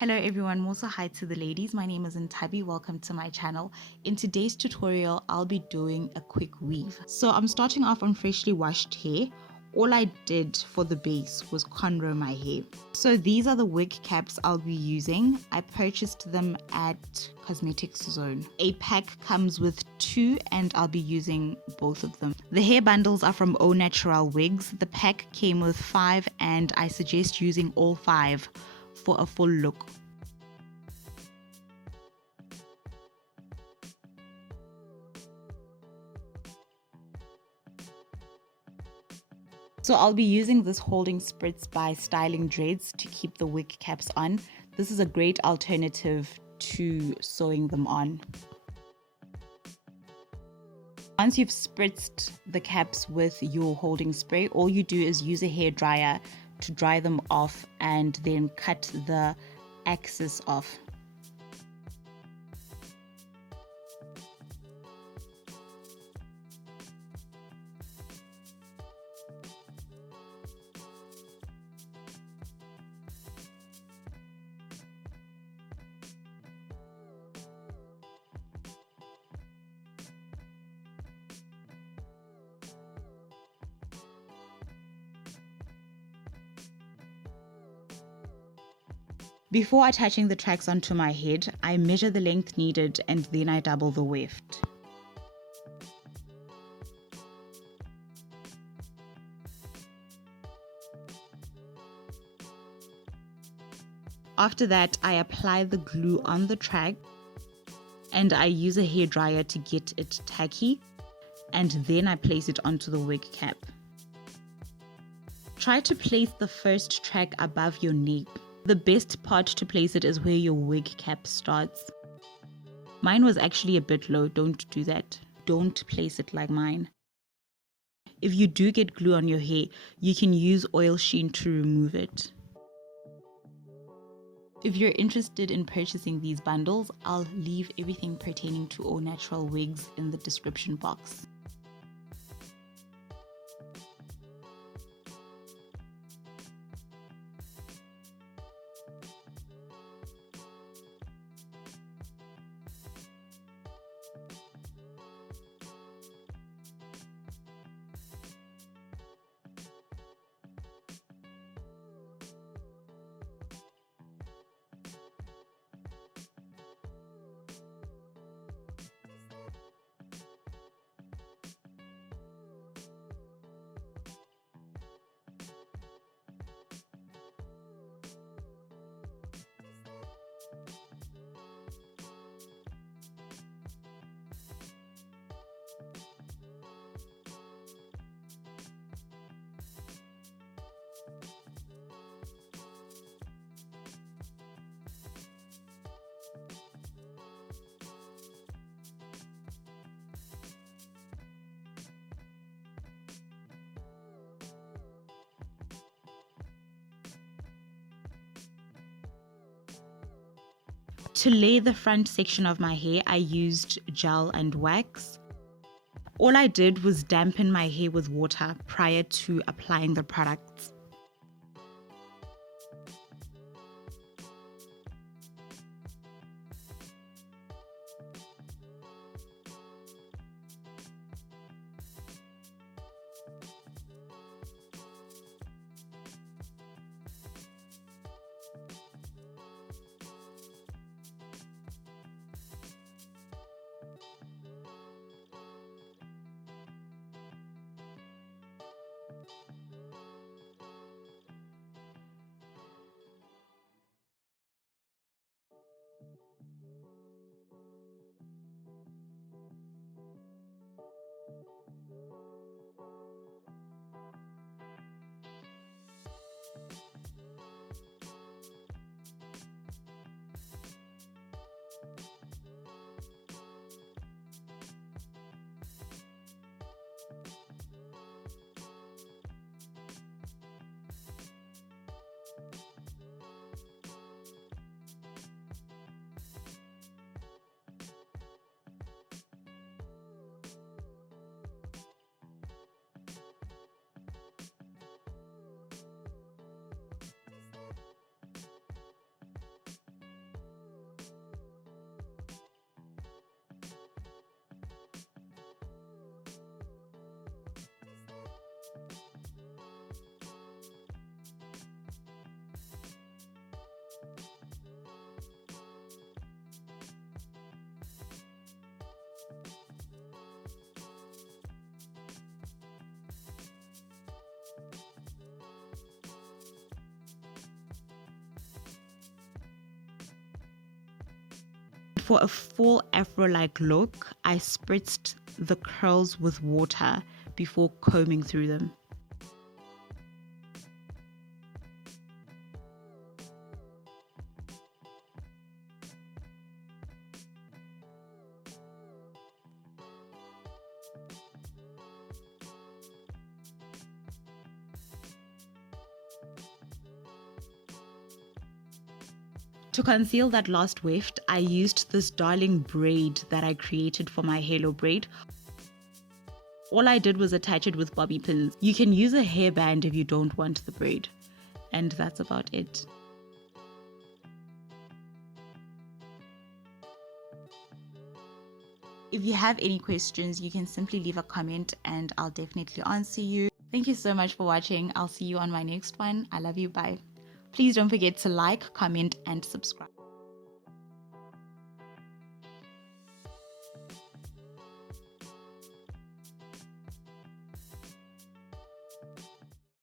Hello everyone, also hi to the ladies. My name is Nthabi. Welcome to my channel. In today's tutorial, I'll be doing a quick weave. So I'm starting off on freshly washed hair. All I did for the base was cornrow my hair. So these are the wig caps I'll be using. I purchased them at Cosmetics Zone. A pack comes with 2 and I'll be using both of them. The hair bundles are from Au Natural Wigs. The pack came with 5 and I suggest using all 5 for a full look. So I'll be using this holding spritz by STYLIN DREADZ to keep the wig caps on. This is a great alternative to sewing them on. Once you've spritzed the caps with your holding spray, all you do is use a hair dryer to dry them off and then cut the excess off. Before attaching the tracks onto my head, I measure the length needed and then I double the weft. After that, I apply the glue on the track and I use a hair dryer to get it tacky, and then I place it onto the wig cap. Try to place the first track above your neck. The best part to place it is where your wig cap starts. Mine was actually a bit low. Don't do that. Don't place it like mine. If you do get glue on your hair, you can use oil sheen to remove it. If you're interested in purchasing these bundles, I'll leave everything pertaining to Au Natural Wigs in the description box. To lay the front section of my hair, I used gel and wax. All I did was dampen my hair with water prior to applying the products. For a full afro-like look, I spritzed the curls with water before combing through them. To conceal that last weft, I used this darling braid that I created for my halo braid. All I did was attach it with bobby pins. You can use a hairband if you don't want the braid. And that's about it. If you have any questions, you can simply leave a comment and I'll definitely answer you. Thank you so much for watching. I'll see you on my next one. I love you. Bye. Please don't forget to like, comment, and subscribe.